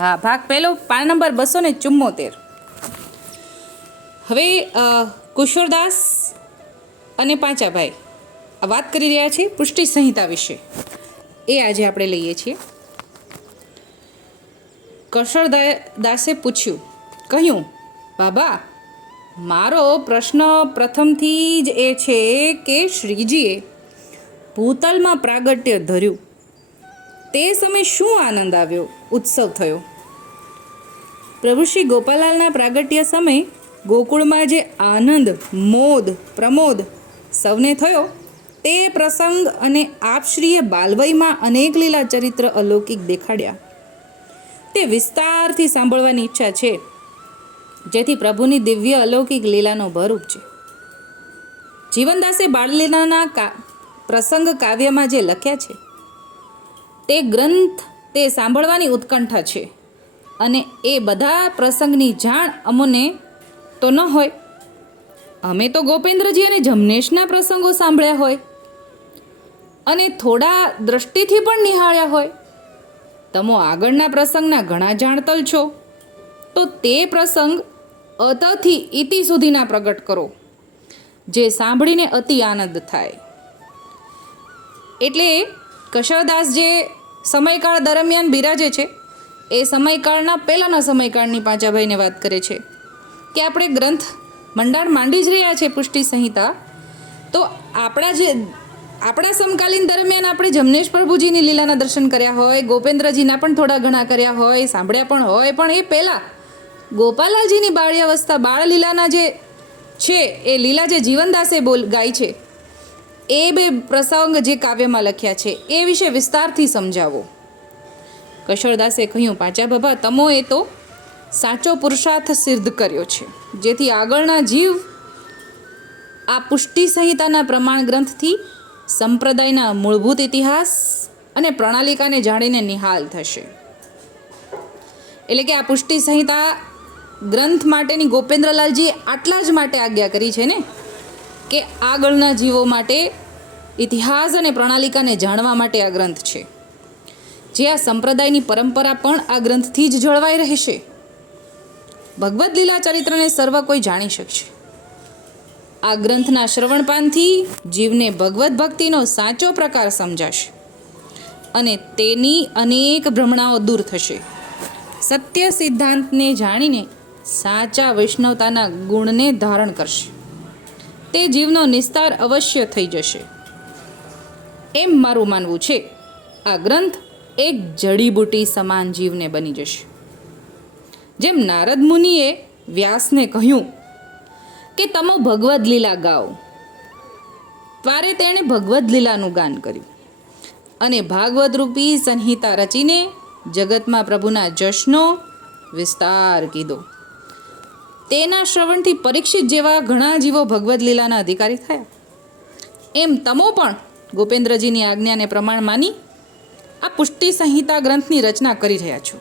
હા, ભાગ પહેલો પાન નંબર બસો ને ચુમ્મોતેર. હવે કુશોરદાસ અને પાંચાભાઈ વાત કરી રહ્યા છે પુષ્ટિ સંહિતા વિશે. એ આજે આપણે લઈએ છીએ. કશળ દાસે પૂછ્યું, કહ્યું, બાબા, મારો પ્રશ્ન પ્રથમથી જ એ છે કે શ્રીજીએ ભૂતલમાં પ્રાગટ્ય ધર્યું. તે સમયે શું આનંદ આવ્યો? ઉત્સવ થયો. પ્રભુ શ્રી ગોપાલાલના પ્રાગટ્ય સમય ગોકુળમાં જે આનંદ, મોદ, પ્રમોદ સૌને થયો, તે પ્રસંગ અને આપશ્રીએ બાલવયમાં અનેક લીલા ચરિત્ર અલૌકિક દેખાડ્યા. તે વિસ્તારથી સાંભળવાની ઈચ્છા છે, જેથી પ્રભુની દિવ્ય અલૌકિક લીલાનો ભરૂપ છે. જીવનદાસે બાળલીલાના કા, પ્રસંગ કાવ્યમાં જે લખ્યા છે, તે ગ્રંથ તે સાંભળવાની ઉત્કંઠા છે. અને એ બધા પ્રસંગની જાણ અમને તો ન હોય. અમે તો ગોપેન્દ્રજી અને જમનેશના પ્રસંગો સાંભળ્યા હોય. અને થોડા દ્રષ્ટિથી પણ નિહાળ્યા હોય. તમો આગળના પ્રસંગના ઘણા જાણતલ છો. તો તે પ્રસંગ અતથી ઇતિ સુધીના પ્રગટ કરો, જે સાંભળીને અતિ આનંદ થાય. એટલે કશરદાસ જે સમયકાળ દરમિયાન બિરાજે છે. એ સમયકાળના પહેલાંના સમયકાળની પાંચાભાઈને વાત કરે છે. કે આપણે ગ્રંથ મંડાણ માંડી જ રહ્યા છે પુષ્ટિ સંહિતા. તો આપણા જે, આપણા સમકાલીન દરમિયાન આપણે જમનેશ પ્રભુજીની લીલાના દર્શન કર્યા હોય, ગોપેન્દ્રજીના પણ થોડા ઘણા કર્યા હોય, સાંભળ્યા પણ હોય, પણ એ પહેલાં ગોપાલાલજીની બાળ્યાવસ્થા બાળલીલાના જે છે, એ લીલા જે જીવનદાસે બોલ, ગાય છે એ બે પ્રસંગ જે કાવ્યમાં લખ્યા છે, એ વિશે વિસ્તારથી સમજાવો. કશળદાસે કહ્યું પાંચા બાબા તમોએ તો સાચો પુરુષાર્થ સિદ્ધ કર્યો છે, જેથી આગળના જીવ આ પુષ્ટિ સંહિતાના પ્રમાણ ગ્રંથથી સંપ્રદાયના મૂળભૂત ઇતિહાસ અને પ્રણાલિકાને જાણીને નિહાલ થશે. એટલે કે આ પુષ્ટિ સંહિતા ગ્રંથ માટેની ગોપેન્દ્રલાલજીએ આટલા જ માટે આજ્ઞા કરી છે ને? કે આગળના જીવો માટે ઇતિહાસ અને પ્રણાલિકાને જાણવા માટે આ ગ્રંથ છે. જે આ સંપ્રદાયની પરંપરા પણ આ ગ્રંથથી જ જળવાઈ રહેશે. ભગવદ્ લીલા ચરિત્રને સર્વ કોઈ જાણી શકશે. આ ગ્રંથના શ્રવણપાનથી જીવને ભગવદ્ ભક્તિનો સાચો પ્રકાર સમજાશે અને તેની અનેક ભ્રમણાઓ દૂર થશે. સત્ય સિદ્ધાંતને જાણીને સાચા વૈષ્ણવતાના ગુણને ધારણ કરશે. તે જીવનો નિસ્તાર અવશ્ય થઈ જશે. એમ મારું માનવું છે. આ ગ્રંથ એક જડીબૂટી સમાન જીવને બની જશે. જેમ નારદ મુનિએ વ્યાસને કહ્યું કે, તમે ભગવદ્ લીલા ગાઓ. ત્યારે તેણે ભગવદ્ લીલાનું ગાન કર્યું અને ભાગવત રૂપી સંહિતા રચીને જગતમાં પ્રભુના જશનો વિસ્તાર કીધો. તેના શ્રવણથી પરીક્ષિત જેવા ઘણા જીવો ભગવદ્ લીલાના અધિકારી થયા. એમ તમો પણ ગોપેન્દ્રજીની આજ્ઞાને પ્રમાણ માની આ પુષ્ટિ સંહિતા ગ્રંથની રચના કરી રહ્યા છો.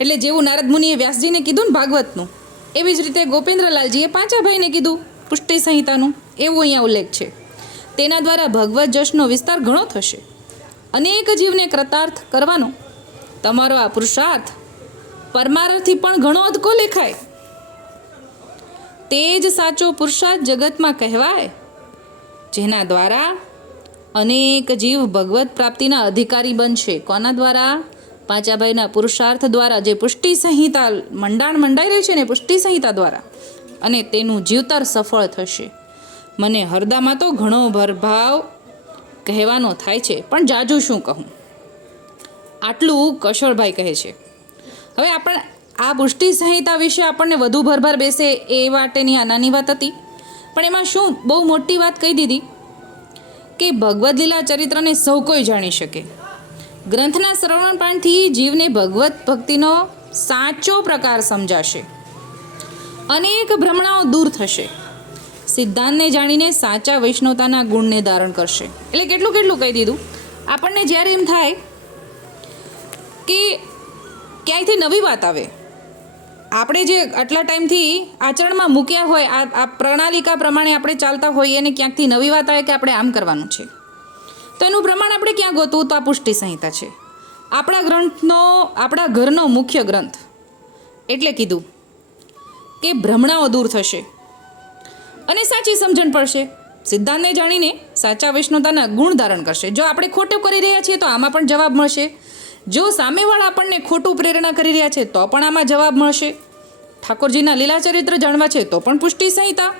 એટલે જેવું નારદ મુનિએ વ્યાસજીને કીધું ને ભાગવતનું, એવી જ રીતે ગોપેન્દ્રલાલજીએ પાંચાભાઈને કીધું પુષ્ટિ સંહિતાનું, એવું અહીંયા ઉલ્લેખ છે. તેના દ્વારા ભગવત જશનો વિસ્તાર ઘણો થશે. અનેક જીવને કૃતાર્થ કરવાનો. તમારો આ પુરુષાર્થ પરમાર્થથી પણ ઘણો અધકો લેખાય. તે જ સાચો પુરુષાર્થ જગતમાં કહેવાય, જેના દ્વારા અનેક જીવ ભગવત પ્રાપ્તિના અધિકારી બનશે. કોના દ્વારા? પાંચાભાઈના પુરુષાર્થ દ્વારા જે પુષ્ટિ સંહિતા મંડાણ મંડાઈ રહી છે ને પુષ્ટિ સંહિતા દ્વારા, અને તેનું જીવતર સફળ થશે. મને હરદામાં તો ઘણો ભરભાવ કહેવાનો થાય છે, પણ જાજુ શું કહું? આટલું કશળભાઈ કહે છે. હવે આપણે આ પુષ્ટિ સંહિતા વિશે આપણને વધુ ભરભાર બેસે એ માટેની આ નાની વાત હતી. પણ એમાં શું? બહુ મોટી વાત કહી દીધી કે ભગવદ્ લીલા ચરિત્રને સૌ કોઈ જાણી શકે. ગ્રંથના શ્રવણપાનથી જીવને ભગવત ભક્તિનો સાચો પ્રકાર સમજાશે. અનેક ભ્રમણાઓ દૂર થશે. સિદ્ધાંતને જાણીને સાચા વૈષ્ણવતાના ગુણને ધારણ કરશે. એટલે કેટલું કેટલું કહી દીધું? આપણને જ્યારે એમ થાય કે ક્યાંયથી નવી વાત આવે આપણે જે આટલા ટાઈમથી આચરણમાં મૂક્યા હોય, આ આ પ્રણાલિકા પ્રમાણે આપણે ચાલતા હોઈએ અને ક્યાંકથી નવી વાત આવે કે આપણે આમ કરવાનું છે. તો એનું પ્રમાણ આપણે ક્યાં ગોતવું? તો આ પુષ્ટિ સંહિતા છે. આપણા ગ્રંથનો, આપણા ઘરનો મુખ્ય ગ્રંથ એટલે કીધું કે ભ્રમણાઓ દૂર થશે. અને સાચી સમજણ પડશે. સિદ્ધાંતને જાણીને સાચા વૈષ્ણવતાના ગુણ ધારણ કરશે. જો આપણે ખોટું કરી રહ્યા છીએ, તો આમાં પણ જવાબ મળશે. જો સામેવાળા આપણને ખોટું પ્રેરણા કરી રહ્યા છે, તો પણ આમાં જવાબ મળશે. ઠાકોરજીના લીલા ચરિત્ર જાણવા છે તો પણ પુષ્ટિ સંહિતા.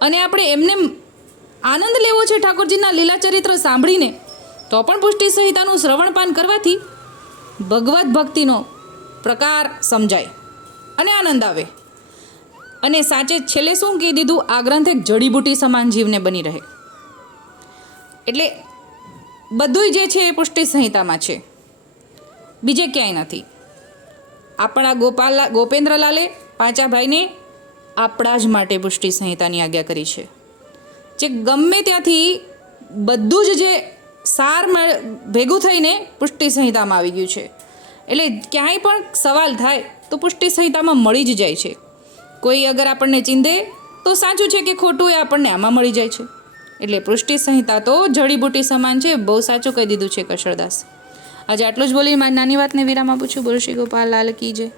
અને આપણે એમને આનંદ લેવો છે ઠાકોરજીના લીલા ચરિત્ર સાંભળીને, તો પણ પુષ્ટિ સંહિતાનું શ્રવણપાન કરવાથી ભગવત ભક્તિનો પ્રકાર સમજાય અને આનંદ આવે. અને સાચે છેલ્લે શું કહી દીધું? આ ગ્રંથ એક જડીબુટી સમાન જીવને બની રહે. એટલે બધુંય જે છે એ પુષ્ટિ સંહિતામાં છે. બીજે ક્યાંય નથી. આપણા ગોપાલ ગોપેન્દ્રલાલે પાંચાભાઈને આપણા જ માટે પુષ્ટિ સંહિતાની આજ્ઞા કરી છે. જે ગમે ત્યાંથી બધું જ જે સાર ભેગું થઈને પુષ્ટિ સંહિતામાં આવી ગયું છે. એટલે ક્યાંય પણ સવાલ થાય તો પુષ્ટિ સંહિતામાં મળી જ જાય છે. કોઈ અગર આપણને ચીંધે તો સાચું છે કે ખોટું એ આપણને આમાં મળી જાય છે. એટલે પુષ્ટિ સંહિતા તો જડીબુટી સમાન છે, બહુ સાચું કહી દીધું છે કશળદાસ. આજે આટલું જ બોલી, મારી નાની વાતને વિરામ આપું છું. બોલ ગોપાલ, લાલ કી જય.